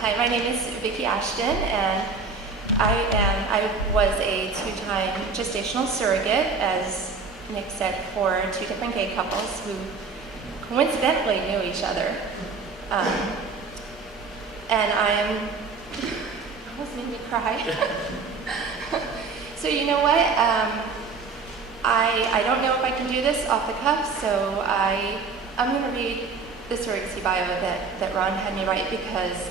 Hi, my name is Vickye Ashton, and I was a two-time gestational surrogate, as Nick said, for two different gay couples who coincidentally knew each other. And I'm almost made me cry. So you know what? I don't know if I can do this off the cuff, so I'm going to read the surrogacy bio that Ron had me write, because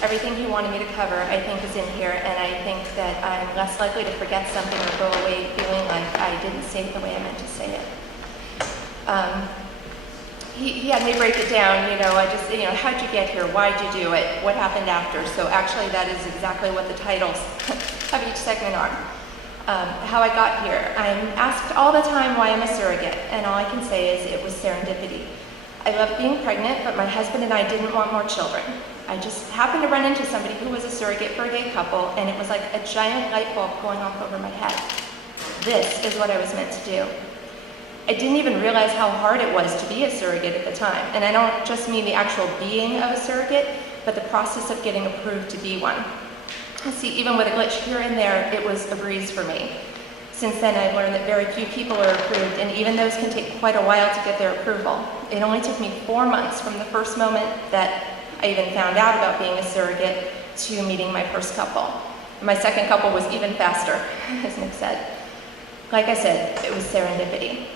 everything he wanted me to cover, I think, is in here, and I think that I'm less likely to forget something or go away feeling like I didn't say it the way I meant to say it. He had me break it down, how'd you get here, why'd you do it, what happened after. So actually that is exactly what the titles of each segment are. How I got here. I'm asked all the time why I'm a surrogate, and all I can say is it was serendipity. I loved being pregnant, but my husband and I didn't want more children. I just happened to run into somebody who was a surrogate for a gay couple, and it was like a giant light bulb going off over my head. This is what I was meant to do. I didn't even realize how hard it was to be a surrogate at the time, and I don't just mean the actual being of a surrogate, but the process of getting approved to be one. See, even with a glitch here and there, it was a breeze for me. Since then, I've learned that very few people are approved, and even those can take quite a while to get their approval. It only took me 4 months from the first moment that I even found out about being a surrogate to meeting my first couple. My second couple was even faster, as Nick said. Like I said, it was serendipity.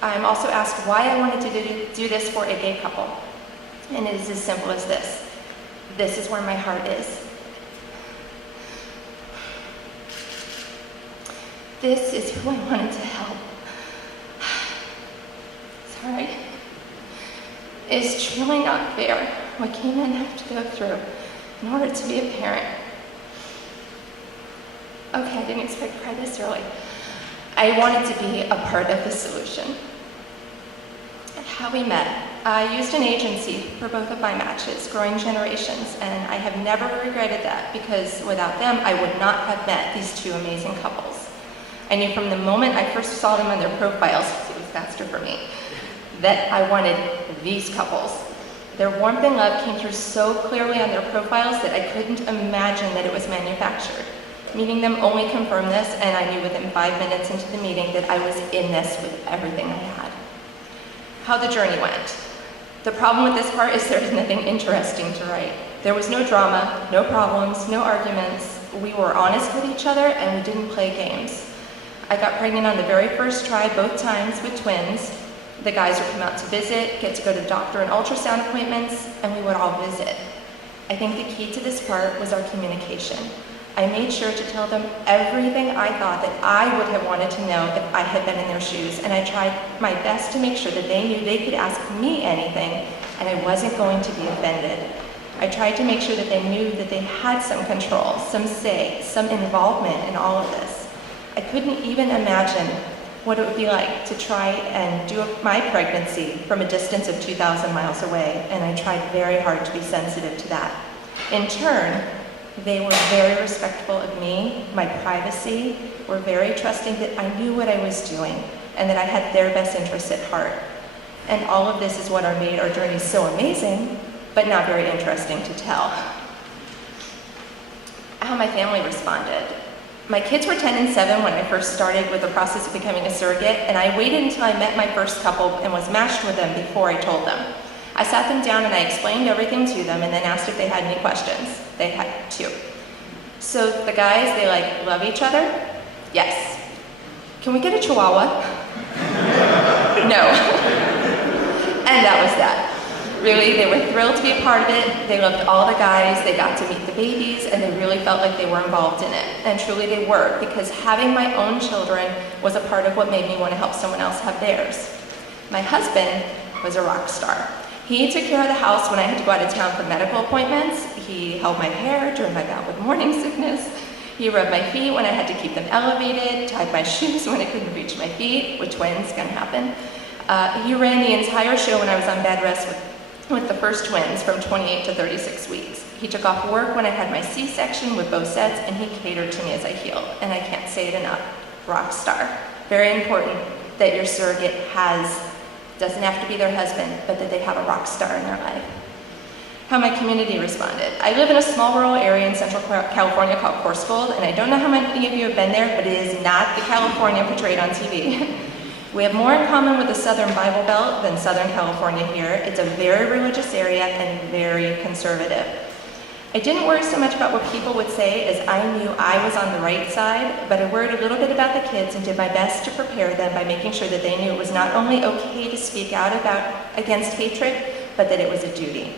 I'm also asked why I wanted to do this for a gay couple, and it is as simple as this. This is where my heart is. This is who I wanted to help. Sorry. It's truly not fair what gay men have to go through in order to be a parent. Okay, I didn't expect to cry this early. I wanted to be a part of the solution. How we met. I used an agency for both of my matches, Growing Generations, and I have never regretted that, because without them, I would not have met these two amazing couples. I knew from the moment I first saw them on their profiles, it was faster for me, that I wanted these couples. Their warmth and love came through so clearly on their profiles that I couldn't imagine that it was manufactured. Meeting them only confirmed this, and I knew within 5 minutes into the meeting that I was in this with everything I had. How the journey went. The problem with this part is there is nothing interesting to write. There was no drama, no problems, no arguments. We were honest with each other, and we didn't play games. I got pregnant on the very first try, both times with twins. The guys would come out to visit, get to go to doctor and ultrasound appointments, and we would all visit. I think the key to this part was our communication. I made sure to tell them everything I thought that I would have wanted to know if I had been in their shoes, and I tried my best to make sure that they knew they could ask me anything, and I wasn't going to be offended. I tried to make sure that they knew that they had some control, some say, some involvement in all of this. I couldn't even imagine what it would be like to try and do my pregnancy from a distance of 2,000 miles away, and I tried very hard to be sensitive to that. In turn, they were very respectful of me, my privacy, were very trusting that I knew what I was doing and that I had their best interests at heart. And all of this is what made our journey so amazing, but not very interesting to tell. How my family responded. My kids were 10 and 7 when I first started with the process of becoming a surrogate, and I waited until I met my first couple and was matched with them before I told them. I sat them down and I explained everything to them and then asked if they had any questions. They had 2. So the guys, they love each other? Yes. Can we get a chihuahua? No. And that was that. Really, they were thrilled to be a part of it. They loved all the guys, they got to meet the babies, and they really felt like they were involved in it. And truly they were, because having my own children was a part of what made me want to help someone else have theirs. My husband was a rock star. He took care of the house when I had to go out of town for medical appointments. He held my hair during my bout with morning sickness. He rubbed my feet when I had to keep them elevated, tied my shoes when I couldn't reach my feet, with twins, gonna happen. He ran the entire show when I was on bed rest with the first twins from 28 to 36 weeks. He took off work when I had my C-section with both sets, and he catered to me as I healed. And I can't say it enough, rock star. Very important that your surrogate doesn't have to be their husband, but that they have a rock star in their life. How my community responded. I live in a small rural area in Central California called Corscold, and I don't know how many of you have been there, but it is not the California portrayed on TV. We have more in common with the Southern Bible Belt than Southern California here. It's a very religious area and very conservative. I didn't worry so much about what people would say, as I knew I was on the right side, but I worried a little bit about the kids and did my best to prepare them by making sure that they knew it was not only okay to speak out against hatred, but that it was a duty.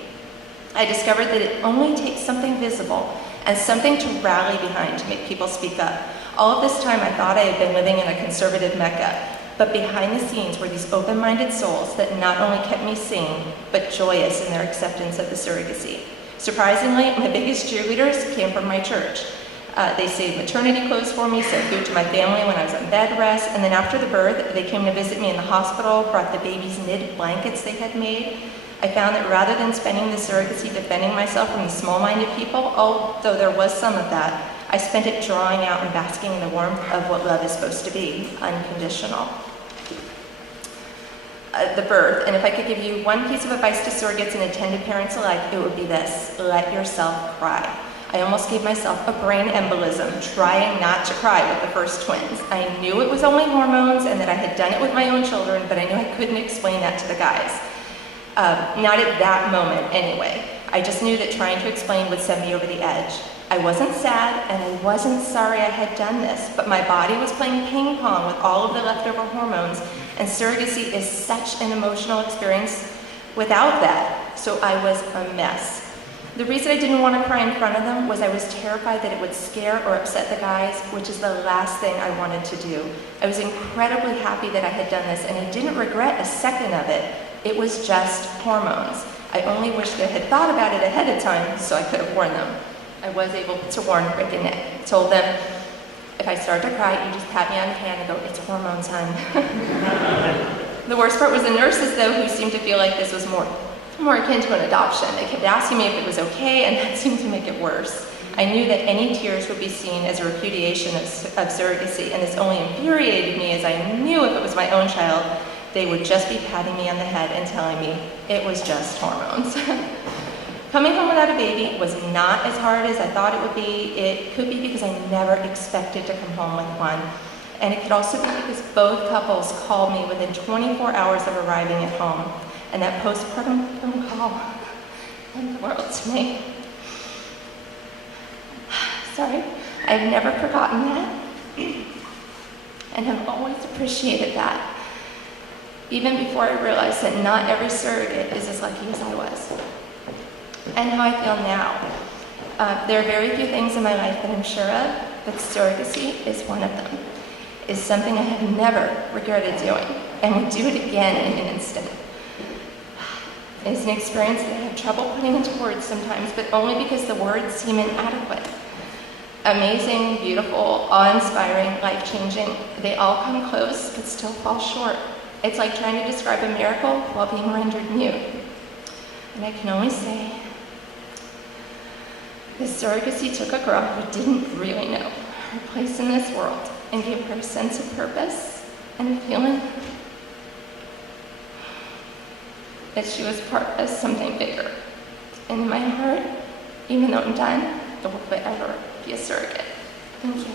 I discovered that it only takes something visible and something to rally behind to make people speak up. All of this time I thought I had been living in a conservative Mecca, but behind the scenes were these open-minded souls that not only kept me sane, but joyous in their acceptance of the surrogacy. Surprisingly, my biggest cheerleaders came from my church. They saved maternity clothes for me, sent food to my family when I was on bed rest, and then after the birth, they came to visit me in the hospital, brought the baby's knitted blankets they had made. I found that rather than spending the surrogacy defending myself from the small-minded people, although there was some of that, I spent it drawing out and basking in the warmth of what love is supposed to be, unconditional. The birth, and if I could give you one piece of advice to surrogates and intended parents alike, it would be this: let yourself cry. I almost gave myself a brain embolism trying not to cry with the first twins. I knew it was only hormones and that I had done it with my own children, but I knew I couldn't explain that to the guys. Not at that moment anyway. I just knew that trying to explain would send me over the edge. I wasn't sad and I wasn't sorry I had done this, but my body was playing ping pong with all of the leftover hormones, and surrogacy is such an emotional experience without that, so I was a mess. The reason I didn't want to cry in front of them was I was terrified that it would scare or upset the guys, which is the last thing I wanted to do. I was incredibly happy that I had done this, and I didn't regret a second of it. It was just hormones. I only wish that I had thought about it ahead of time so I could have warned them. I was able to warn Rick and Nick. I told them, if I start to cry, you just pat me on the hand and go, "It's hormones, hon." The worst part was the nurses, though, who seemed to feel like this was more akin to an adoption. They kept asking me if it was okay, and that seemed to make it worse. I knew that any tears would be seen as a repudiation of surrogacy, and this only infuriated me, as I knew if it was my own child, they would just be patting me on the head and telling me it was just hormones. Coming home without a baby was not as hard as I thought it would be. It could be because I never expected to come home with one. And it could also be because both couples called me within 24 hours of arriving at home. And that postpartum phone call meant the world to me. Sorry, I've never forgotten that. And have always appreciated that. Even before I realized that not every surrogate is as lucky as I was. And how I feel now. There are very few things in my life that I'm sure of, but surrogacy is one of them. It's something I have never regretted doing, and would do it again in an instant. It's an experience that I have trouble putting into words sometimes, but only because the words seem inadequate. Amazing, beautiful, awe-inspiring, life-changing, they all come close, but still fall short. It's like trying to describe a miracle while being rendered mute. And I can only say, this surrogacy took a girl who didn't really know her place in this world and gave her a sense of purpose and a feeling that she was part of something bigger. And in my heart, even though I'm done, I will forever be a surrogate. Thank you.